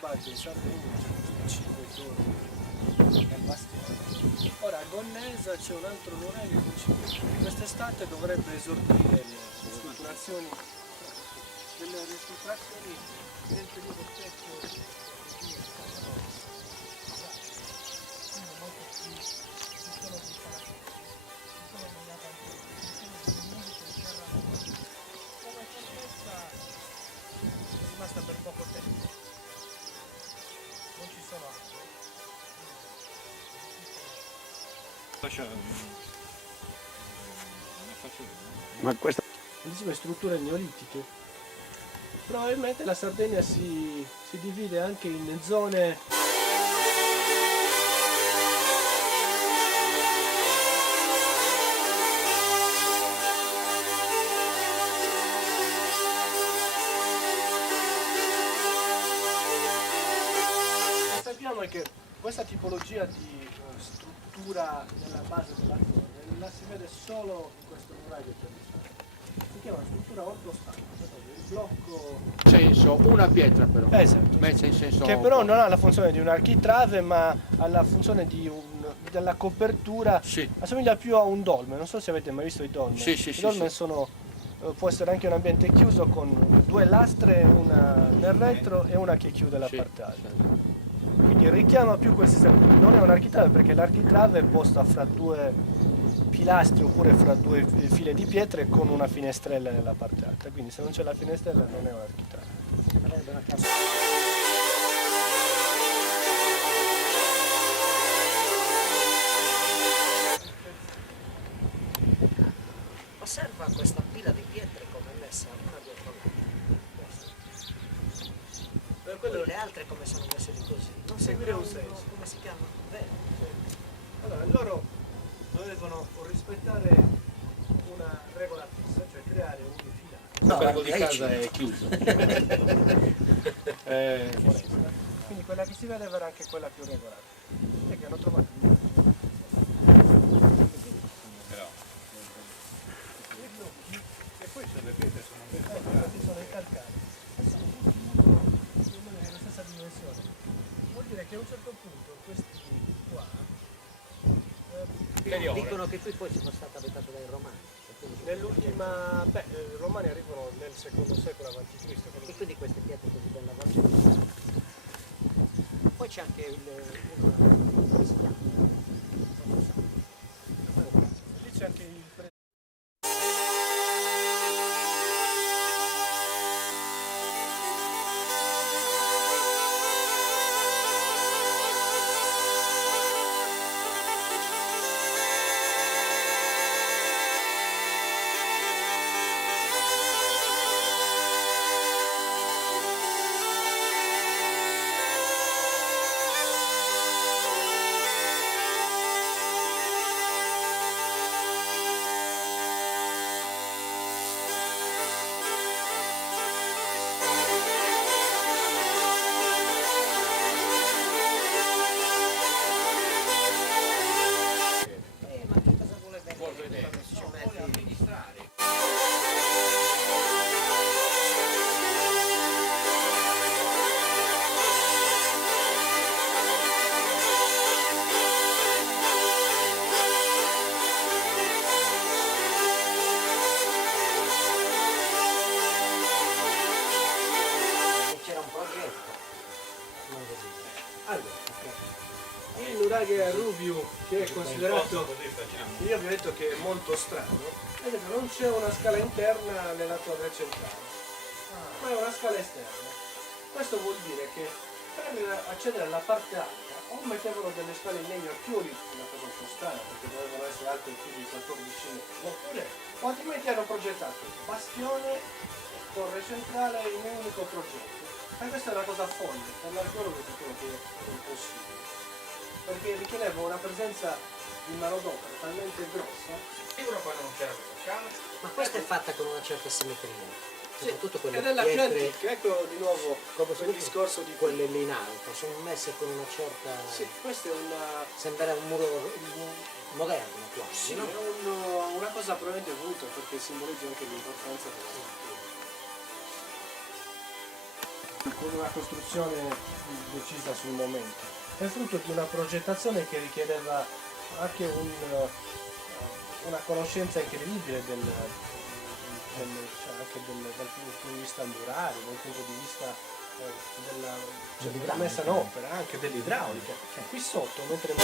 rubato in Sardegna, c'è 5 torri nel bastione. Ora a Gonnesa c'è un altro nuraglio che quest'estate dovrebbe esordire le ristrutturazioni del periodo stesso. Rimasta per poco tempo, non ci sono acque. Ma questa... Bellissime strutture neolitiche. Probabilmente la Sardegna si divide anche in zone. Sappiamo che questa tipologia di struttura nella base della torre la si vede solo in questo muraglio tradizionale. Si chiama struttura ortostana, il blocco. senso, una pietra però, Esatto. messa in senso... Che però non ha la funzione di un architrave, ma ha la funzione della copertura. Sì. Assomiglia più a un dolme, non so se avete mai visto i dolmen. Sì, sì, I sì, dolmen sì. sono, può essere anche un ambiente chiuso con due lastre, una nel retro e una che chiude la Sì, parte alta. sì. Quindi richiama più questi servizi. Non è un architrave perché l'architrave è posta fra due pilastri oppure fra due file di pietre con una finestrella nella parte alta. Quindi se non c'è la finestrella non è un architrave. Osserva questa pila di pietre come è messa una dietro l'altra. Le altre come sono messe di così. Non Seguire un seguono, senso. come si chiama? Vero. Allora, loro dovevano rispettare una regola fissa, cioè creare un filato. No, l'albergo di lei casa ci- è chiuso. Foresta. Quindi quella che si vedeva era anche quella più regolare. E che hanno trovato E poi se le pietre sono questi sono i calcari. Sono tutti più o meno della stessa dimensione. Vuol dire che a un certo punto questi qua Dicono che qui poi sono stato abitato dai romani. nell'ultima. I romani arrivano nel secondo secolo a.C. E quindi queste pietre così ben lavorate. Poi c'è anche come si chiama? Non lo so. Lì c'è anche il Ma che cosa vuole vedere? Ci metti- C'era un progetto. Non lo dico. Allora, il nuraghe Rubiu, che è considerato, io vi ho detto che è molto strano, è che non c'è una scala interna nella torre centrale, ma è una scala esterna. Questo vuol dire che per accedere alla parte alta o mettevano delle scale in legno a chiodi, una cosa più strana perché dovevano essere alte più di 14 metri, oppure, o altrimenti hanno progettato bastione, torre centrale in un unico progetto. E questa è una cosa folle, per l'archeologo dicono che è impossibile, perché richiedeva una presenza di manodopera talmente grossa. Poi non c'era questa scala. Ma questa è fatta con una certa simmetria. Soprattutto quelle Ed è la più pietre, antica, ecco di nuovo come quel discorso di quelle lì in alto, sono messe con una certa... Sì, questo è una. Sembra un muro moderno Sì, quasi, no? è una cosa probabilmente voluta perché simboleggia anche l'importanza della struttura. con una costruzione decisa sul momento. È frutto di una progettazione che richiedeva anche una conoscenza incredibile dal punto di vista murario, dal punto di vista della messa in opera, anche dell'idraulica. Qui sotto, mentre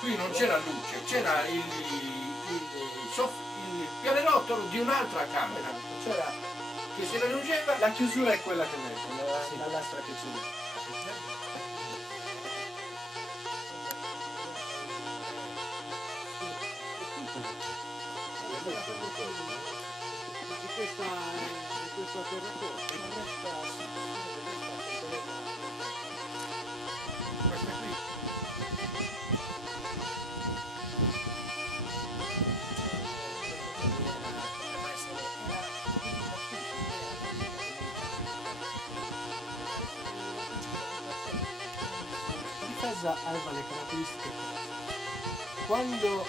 qui non c'era luce, c'era il pianerottolo di un'altra camera c'era che si raggiungeva. la chiusura è quella che metto, la lastra che c'è lì. Di questo terratore. Questa qui. La difesa aveva le caratteristiche quando